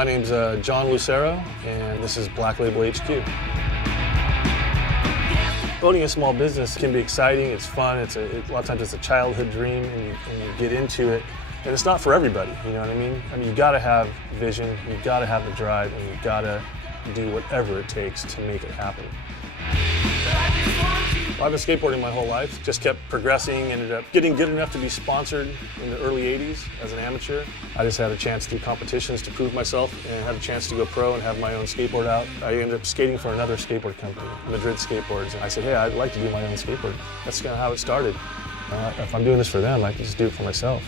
My name's John Lucero, and this is Black Label HQ. Owning a small business can be exciting, it's fun, a lot of times it's a childhood dream, and you get into it. And it's not for everybody, you know what I mean? I mean, you gotta have vision, you gotta have the drive, and you gotta do whatever it takes to make it happen. Well, I've been skateboarding my whole life, just kept progressing, ended up getting good enough to be sponsored in the early 80s as an amateur. I just had a chance to do competitions to prove myself and had a chance to go pro and have my own skateboard out. I ended up skating for another skateboard company, Madrid Skateboards, and I said, hey, I'd like to do my own skateboard. That's kind of how it started. If I'm doing this for them, I can just do it for myself.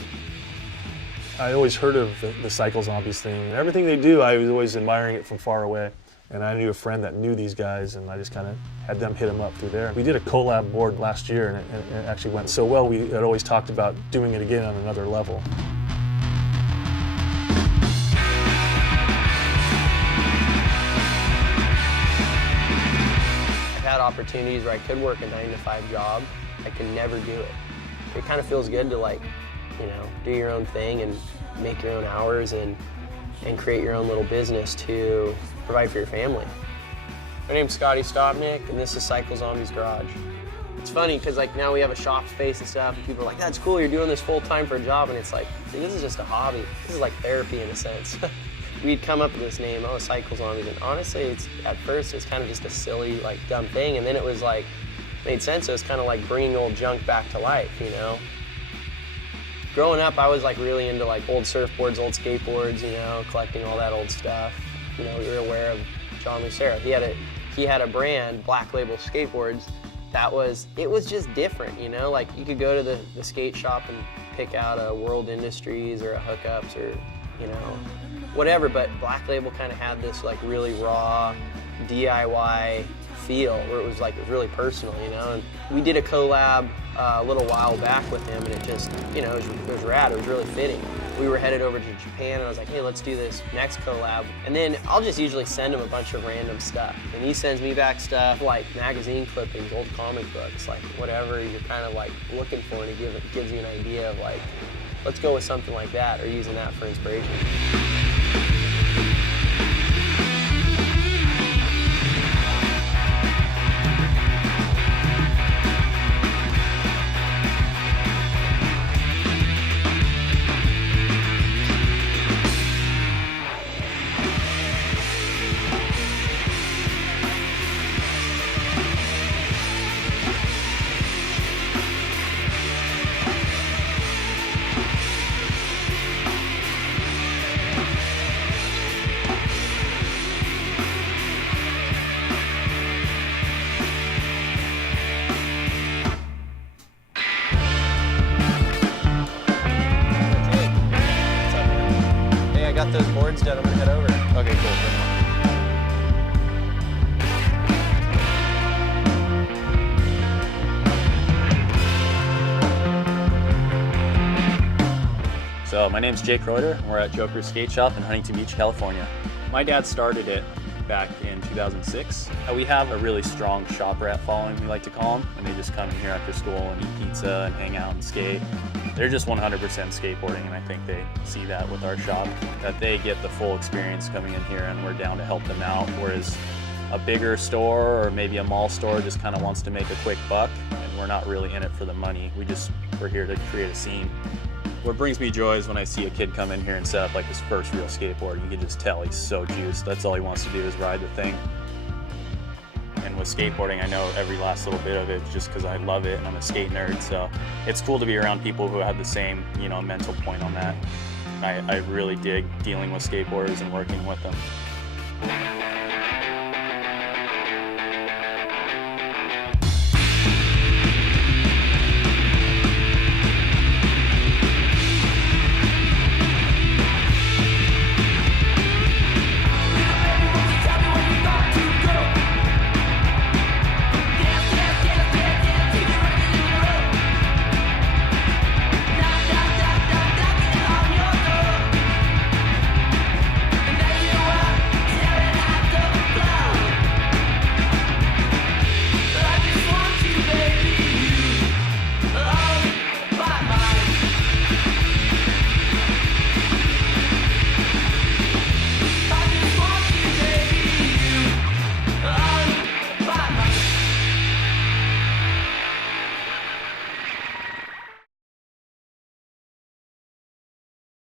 I always heard of the Cycle Zombies thing. And everything they do, I was always admiring it from far away. And I knew a friend that knew these guys, and I just kind of had them hit them up through there. We did a collab board last year, and it actually went so well, we had always talked about doing it again on another level. I've had opportunities where I could work a 9-to-5 job. I could never do it. It kind of feels good to, like, you know, do your own thing and make your own hours and create your own little business to provide for your family. My name's Scotty Stopnick, and this is Cycle Zombies Garage. It's funny because, like, now we have a shop space and stuff, and people are like, that's cool, you're doing this full-time for a job, and it's like, this is just a hobby. This is like therapy in a sense. We'd come up with this name, Cycle Zombies, and honestly, at first, it's kind of just a silly, like, dumb thing, and then it was like, made sense. It was kind of like bringing old junk back to life, you know? Growing up, I was like really into like old surfboards, old skateboards, you know, collecting all that old stuff. You know, we were aware of John Lucero. He had a brand, Black Label Skateboards, it was just different, you know? Like you could go to the skate shop and pick out a World Industries or a Hookups or, you know, whatever, but Black Label kind of had this like really raw DIY feel where it was really personal, you know? And we did a collab a little while back with him, and it just, you know, it was rad. It was really fitting. We were headed over to Japan, and I was like, hey, let's do this next collab. And then I'll just usually send him a bunch of random stuff, and he sends me back stuff like magazine clippings, old comic books, like whatever you're kind of like looking for, and it gives you an idea of like, let's go with something like that, or using that for inspiration. Those boards done, I'm gonna head over. Okay, cool. So my name's Jake Reuter, and we're at Joker's Skate Shop in Huntington Beach, California. My dad started it back in 2006. We have a really strong shop rat following, we like to call them, and they just come in here after school and eat pizza and hang out and skate. They're just 100% skateboarding, and I think they see that with our shop, that they get the full experience coming in here, and we're down to help them out, whereas a bigger store or maybe a mall store just kind of wants to make a quick buck, and we're not really in it for the money. We're here to create a scene. What brings me joy is when I see a kid come in here and set up like his first real skateboard. You can just tell he's so juiced. That's all he wants to do is ride the thing. And with skateboarding, I know every last little bit of it just because I love it and I'm a skate nerd. So it's cool to be around people who have the same, you know, mental point on that. I really dig dealing with skateboarders and working with them.